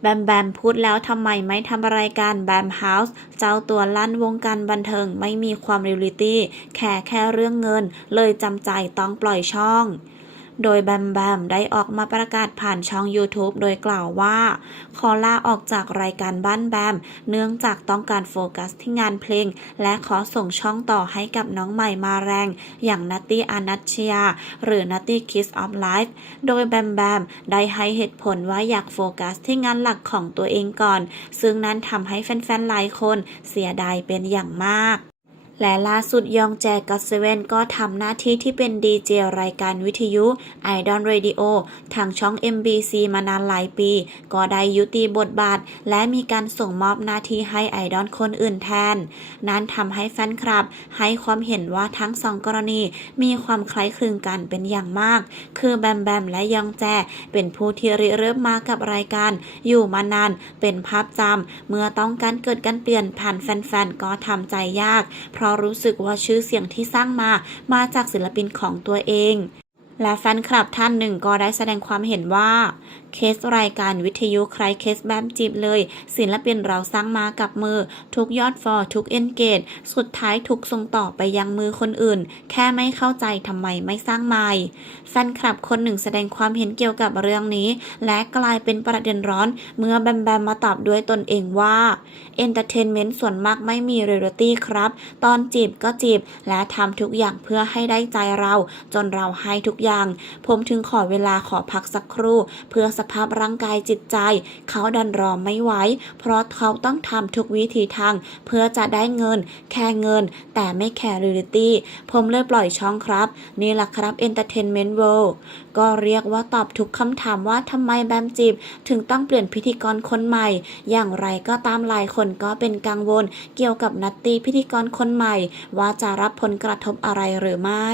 แบมแบมพูดแล้วทำไมไม่ทำรายการแบมเฮาส์เจ้าตัวลั่นวงการบันเทิงไม่มีความเรียลลิตี้แค่แค่เรื่องเงิน เลยจำใจต้องปล่อยช่อง โดยแบมแบมได้ออกมาประกาศผ่านช่อง YouTube โดยกล่าวว่า ขอลาออกจากรายการบ้านแบม เนื่องจากต้องการโฟกัสที่งานเพลง และขอส่งช่องต่อให้กับน้องใหม่มาแรง อย่างนัตตี้อานัชชยา หรือนัตตี้คิสออฟไลฟ์โดยแบมแบมได้ให้เหตุผลว่าอยากโฟกัสที่งานหลักของตัวเองก่อน ซึ่งนั้นทำให้แฟนๆหลายคนเสียดายเป็นอย่างมาก และล่าสุดยองแจก็เซเว่นก็ทำหน้าที่ที่เป็นดีเจรายการวิทยุ Idol Radio ทางช่อง MBC มานานหลายปี ก็ได้ยุติบทบาท และมีการส่งมอบหน้าที่ให้ไอดอลคนอื่นแทน นั้นทำให้แฟนคลับ ให้ความเห็นว่าทั้งสองกรณีมีความคล้ายคลึงกันเป็นอย่างมาก คือแบมแบมและยองแจเป็นผู้ที่ริเริ่มมากับรายการ อยู่มานานเป็นภาพจำเมื่อต้องการเกิดการเปลี่ยนผ่านแฟนๆก็ทำใจยาก เพราะรู้สึกว่าชื่อเสียงที่สร้างมามาจากศิลปินของตัวเองและแฟนคลับท่านหนึ่งก็ได้แสดงความเห็นว่าเคสรายการวิทยุใครเคสแบบจีบเลย ศิลปินเราสร้างมากับมือ ทุกยอดฟอร์ทุกเอนเกจสุดท้ายถูกส่งต่อไปยังมือคนอื่น แค่ไม่เข้าใจทำไมไม่สร้างใหม่แฟนคลับคนหนึ่งแสดงความเห็นเกี่ยวกับเรื่องนี้ และกลายเป็นประเด็นร้อน เมื่อแบมแบมมาตอบด้วยตนเองว่าเอนเตอร์เทนเมนต์ส่วนมากไม่มีเรียลลิตี้ครับ ตอนจีบก็จีบ และทำทุกอย่างเพื่อให้ได้ใจเรา จนเราให้ทุกอย่าง ผมถึงขอเวลาขอพักสักครู่ เพื่อสภาพร่างกายจิตใจ เขาดันรอไม่ไหวเพราะเขาต้องทำทุกวิธีทาง เพื่อจะได้เงิน แค่เงิน แต่ไม่แคร์เรียลลิตี้ผมเลยปล่อยช่องครับ นี่แหละครับ Entertainment World ก็เรียกว่าตอบทุกคำถามว่าทำไมแบมจิบ ถึงต้องเปลี่ยนพิธีกรคนใหม่ อย่างไรก็ตามหลายคนก็เป็นกังวล เกี่ยวกับนัตตี้พิธีกรคนใหม่ ว่าจะรับผลกระทบอะไรหรือไม่